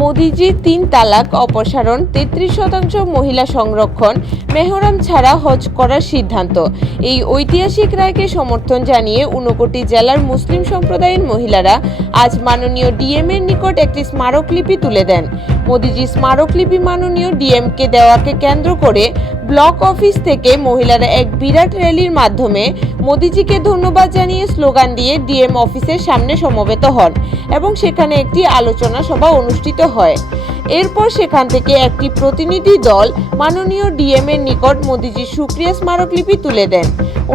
মোদিজি তিন তালাক, অপসারণ, তেত্রিশ শতাংশ মহিলা সংরক্ষণ, মেহরাম ছাড়া হজ করার সিদ্ধান্ত। এই ঐতিহাসিক রায়কে সমর্থন জানিয়ে ঊনকোটি জেলার মুসলিম সম্প্রদায়ের মহিলারা আজ মাননীয় ডিএম এর নিকট একটি স্মারকলিপি তুলে দেন। মোদিজি স্মারকলিপি মাননীয় ডিএমকে দেওয়াকে কেন্দ্র করে ব্লক অফিস থেকে মহিলারা এক বিরাট র্যালির মাধ্যমে মোদিজিকে ধন্যবাদ জানিয়ে স্লোগান দিয়ে ডিএম অফিসের সামনে সমবেত হন এবং সেখানে একটি আলোচনা সভা অনুষ্ঠিত হয়। এরপর সেখান থেকে একটি প্রতিনিধি দল মাননীয় ডিএম এর নিকট মোদিজির সুক্রিয়া স্মারকলিপি তুলে দেন।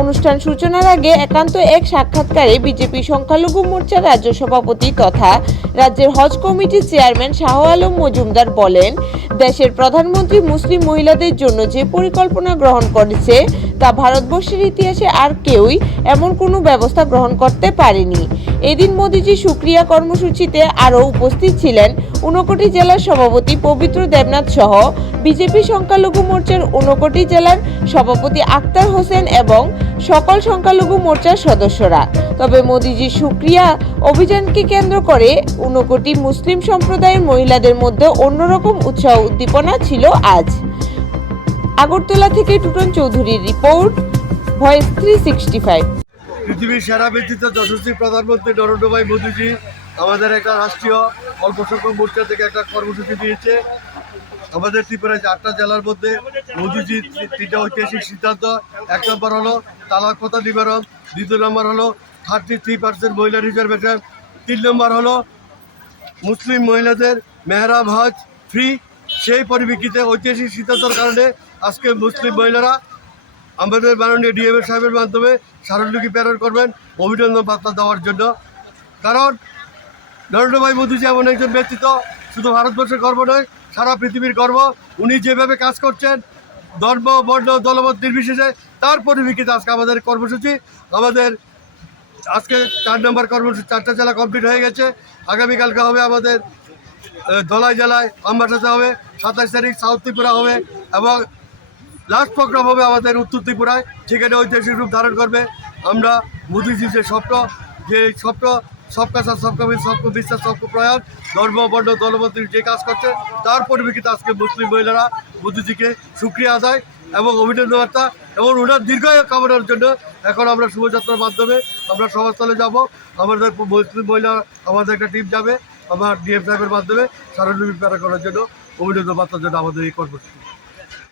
অনুষ্ঠান সূচনার আগে একান্ত এক সাক্ষাৎকারে বিজেপি সংখ্যালঘু মোর্চার রাজ্য সভাপতি তথা রাজ্যের হজ কমিটির চেয়ারম্যান শাহ আলম মজুমদার বলেন, দেশের প্রধানমন্ত্রী মুসলিম মহিলাদের জন্য যে পরিকল্পনা গ্রহণ করেছে, তা ভারতবর্ষের ইতিহাসে আর কেউই এমন কোনো ব্যবস্থা গ্রহণ করতে পারেনি। এদিন মোদিজি সুক্রিয়া কর্মসূচিতে আরও উপস্থিত ছিলেন ঊনকোটি জেলার সভাপতি পবিত্র দেবনাথ সহ বিজেপি সংখ্যালঘু মোর্চার ঊনকোটি জেলার সভাপতি আক্তার হোসেন এবং সকল সংখ্যালঘু মোর্চার সদস্যরা। তবে মোদিজির সুক্রিয়া অভিযানকে কেন্দ্র করে ঊনকোটি মুসলিম সম্প্রদায়ের মহিলাদের মধ্যে অন্যরকম উৎসাহ উদ্দীপনা ছিল আজ। আগরতলা থেকে টুটন চৌধুরীর report, voice three sixty five. পৃথিবীর সেরা ব্যক্তিত্ব যশস্বী প্রধানমন্ত্রী নরেন্দ্র ভাই মোদীজি আমাদের একটা রাষ্ট্রীয় অল্প সংখ্যক মোর্চা থেকে একটা কর্মসূচি দিয়েছে। আমাদের ত্রিপুরায় আটটা জেলার মধ্যে মোদীজির তিনটা ঐতিহাসিক সিদ্ধান্ত, এক নম্বর হলো তালাক নিবারণ, দ্বিতীয় নম্বর হলো থার্টি থ্রি পার্সেন্ট মহিলা রিজার্ভেশন তিন নম্বর হলো মুসলিম মহিলাদের মেহরাম হজ ফ্রি সেই পরিপ্রেক্ষিতে ঐতিহাসিক সিদ্ধান্তের কারণে আজকে মুসলিম মহিলারা আমাদের মাননীয় ডিএমএ সাহেবের মাধ্যমে স্মারকলিপি প্রেরণ করবেন, অভিনন্দন বার্তা দেওয়ার জন্য। কারণ নরেন্দ্র ভাই মোদীজি এমন একজন ব্যক্তিত্ব, শুধু ভারতবর্ষের গর্ব নয়, সারা পৃথিবীর গর্ব। উনি যেভাবে কাজ করছেন, ধর্ম, বর্ণ, দলমত নির্বিশেষে, তার পরিপ্রেক্ষিতে আজকে আমাদের কর্মসূচি। আমাদের আজকে চার নম্বর কর্মসূচি, চারটা জেলা কমপ্লিট হয়ে গেছে। আগামীকালকে হবে আমাদের ধলাই জেলায় আমবাসাতে হবে, সাতাশ তারিখ সাউথ ত্রিপুরা হবে এবং লাস্ট প্রোগ্রাম হবে আমাদের উত্তর ত্রিপুরায়। সেখানে ঐতিহাসিক রূপ ধারণ করবে। আমরা মোদিজির যে স্বপ্ন যে স্বপ্ন সবকা সাথ, সবকা মিল, সবকা বিশ্বাস, সবকা প্রয়াস ধর্ম, বর্ণ দলমন্ত্রী যে কাজ করছে, তার পরিপ্রেক্ষিতে আজকে মুসলিম মহিলারা মোদিজিকে সুক্রিয়া আদায় এবং অভিনন্দন বার্তা এবং ওনার দীর্ঘায়ু কামনার জন্য এখন আমরা শুভযাত্রার মাধ্যমে আমরা সভাস্থলে যাব। আমাদের মুসলিম মহিলা, আমাদের একটা টিম যাবে, আমার ডিএম সাহেবের মাধ্যমে প্যারা করার জন্য অভিনন্দন বার্তার জন্য আমাদের এই কর্মসূচি।